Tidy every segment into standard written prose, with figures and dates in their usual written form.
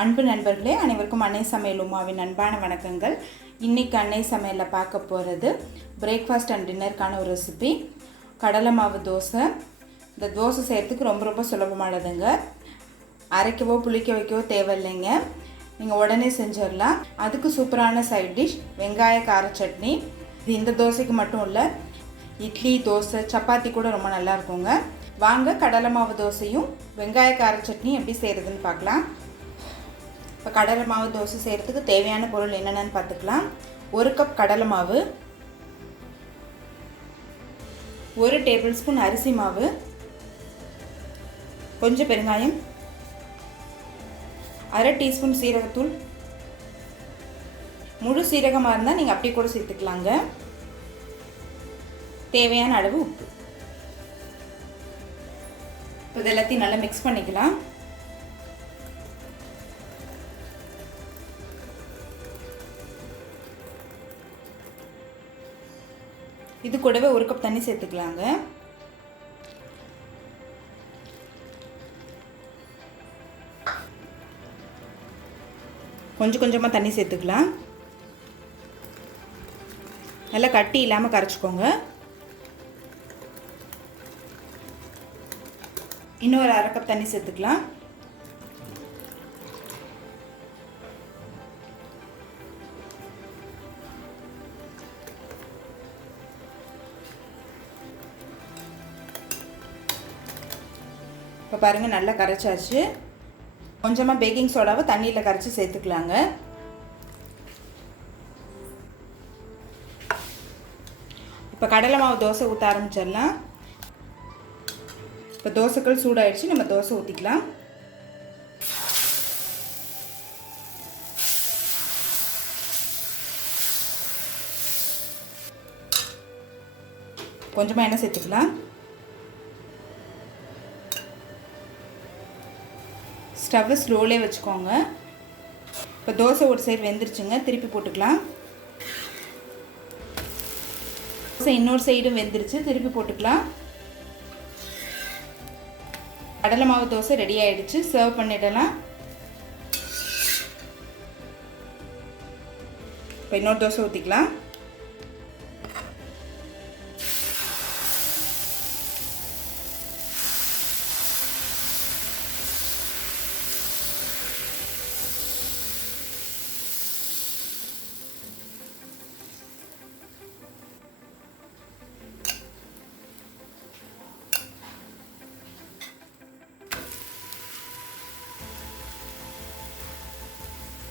அன்பு நண்பர்களே, அனைவருக்கும் அன்னை சமையல் உமாவின் அன்பான வணக்கங்கள். இன்றைக்கி அன்னை சமையலில் பார்க்க போகிறது பிரேக்ஃபாஸ்ட் அண்ட் டின்னருக்கான ஒரு ரெசிபி, கடலை மாவு தோசை. இந்த தோசை செய்கிறதுக்கு ரொம்ப சுலபமானதுங்க. அரைக்கவோ புளிக்க வைக்கவோ தேவையில்லைங்க, நீங்கள் உடனே செஞ்சிடலாம். அதுக்கு சூப்பரான சைட் டிஷ் வெங்காய கார சட்னி. இது இந்த தோசைக்கு மட்டும் இல்லை, இட்லி, தோசை, சப்பாத்தி கூட ரொம்ப நல்லா இருக்குங்க. வாங்க கடலை மாவு தோசையும் வெங்காய கார சட்னியும் எப்படி செய்கிறதுன்னு பார்க்கலாம். இப்போ கடலை மாவு தோசை செய்கிறதுக்கு தேவையான பொருள் என்னென்னு பார்த்துக்கலாம். 1 கப் கடலை மாவு, 1 டேபிள் ஸ்பூன் அரிசி மாவு, கொஞ்சம் பெருங்காயம், 1/2 டீஸ்பூன் சீரகத்தூள், முழு சீரகமாக இருந்தால் நீங்கள் அப்படியே கூட சேர்த்துக்கலாங்க. தேவையான அளவு உப்பு. இது எல்லாத்தையும் நல்லா மிக்ஸ் பண்ணிக்கலாம். இது கூடவே 1 கப் தண்ணி சேர்த்துக்கலாங்க. கொஞ்சமாக தண்ணி சேர்த்துக்கலாம். நல்லா கட்டி இல்லாமல் கரைச்சிக்கோங்க. இன்னொரு 1/2 கப் தண்ணி சேர்த்துக்கலாம். இப்போ பாருங்கள், நல்லா கரைச்சாச்சு. கொஞ்சமாக பேக்கிங் சோடாவை தண்ணியில் கரைச்சி சேர்த்துக்கலாங்க. இப்போ கடலை மாவு தோசை ஊற்ற ஆரம்பிச்சிடலாம். இப்போ தோசைக்கல் சூடாயிடுச்சு, நம்ம தோசை ஊற்றிக்கலாம். கொஞ்சமாக எண்ணெய் சேர்த்துக்கலாம். ஸ்டவ்வை ஸ்லோலே வச்சுக்கோங்க. இப்போ தோசை ஒரு சைடு வெந்துருச்சுங்க, திருப்பி போட்டுக்கலாம். தோசை இன்னொரு சைடும் வெந்துருச்சு, திருப்பி போட்டுக்கலாம். கடலை மாவு தோசை ரெடி ஆகிடுச்சு, சர்வ் பண்ணிடலாம். இப்போ இன்னொரு தோசை ஊற்றிக்கலாம்.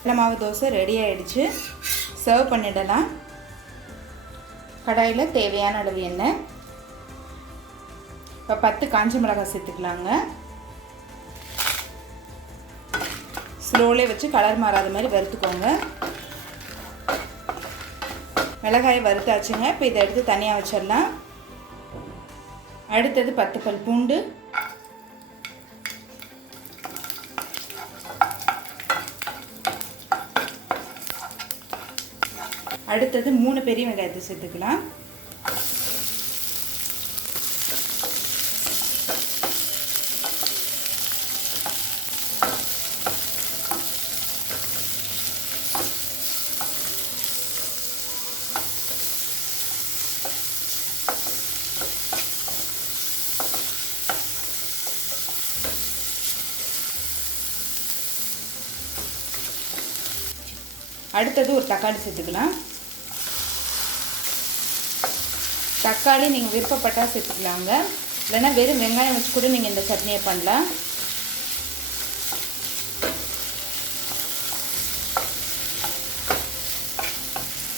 கடலை மாவு தோசை ரெடி ஆகிடுச்சு, சர்வ் பண்ணிடலாம். கடாயில் தேவையான அளவு எண்ணெய். இப்போ 10 காஞ்ச மிளகாய் சேர்த்துக்கலாங்க. ஸ்லோலே வச்சு கலர் மாறாத மாதிரி வறுத்துக்கோங்க. மிளகாயை வறுத்தாச்சுங்க. இப்போ இதை எடுத்து தனியாக வச்சிடலாம். அடுத்தது 10 பல் பூண்டு, அடுத்தது 3 பெரிய வெங்காயத்தை சேர்த்துக்கலாம். அடுத்தது ஒரு தக்காளி சேர்த்துக்கலாம். தக்காளி நீங்கள் விருப்பப்பட்டால் சேர்த்துக்கலாங்க, இல்லைன்னா வெறும் வெங்காயம் வச்சு கூட நீங்கள் இந்த சட்னியை பண்ணலாம்.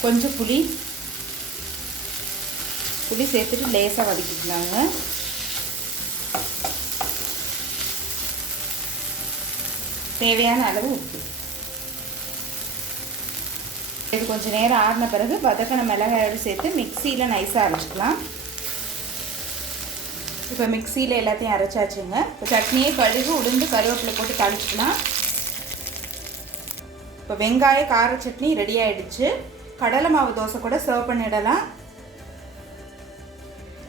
கொஞ்சம் புளி சேர்த்துட்டு லேசாக வதக்கிக்கலாங்க. தேவையான அளவு உப்பு. இது கொஞ்சம் நேரம் ஆறின பிறகு வதக்கின மிளகாயோடு சேர்த்து மிக்சியில் நைஸாக அரைச்சிக்கலாம். இப்போ மிக்சியில் எல்லாத்தையும் அரைச்சாச்சுங்க. இப்போ சட்னியை கழுகு உளுந்து கருவேப்பிலை போட்டு தாளிச்சிக்கலாம். இப்போ வெங்காய கார சட்னி ரெடி ஆகிடுச்சு. கடலை மாவு தோசை கூட சர்வ் பண்ணிடலாம்.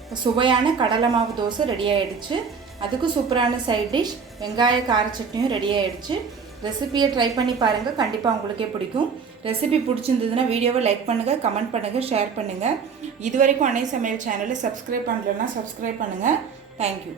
இப்போ சுவையான கடலை மாவு தோசை ரெடி ஆகிடுச்சு. அதுக்கு சூப்பரான சைட் டிஷ் வெங்காய கார சட்னியும் ரெடி ஆகிடுச்சு. ரெசிபியை ட்ரை பண்ணி பாருங்கள், கண்டிப்பாக உங்களுக்கே பிடிக்கும். ரெசிபி பிடிச்சிருந்ததுன்னா வீடியோவை லைக் பண்ணுங்கள், கமெண்ட் பண்ணுங்கள், ஷேர் பண்ணுங்கள். இது வரைக்கும் அன்னை சமையல் சேனலை சப்ஸ்கிரைப் பண்ணலைன்னா சப்ஸ்கிரைப் பண்ணுங்கள். தேங்க்யூ.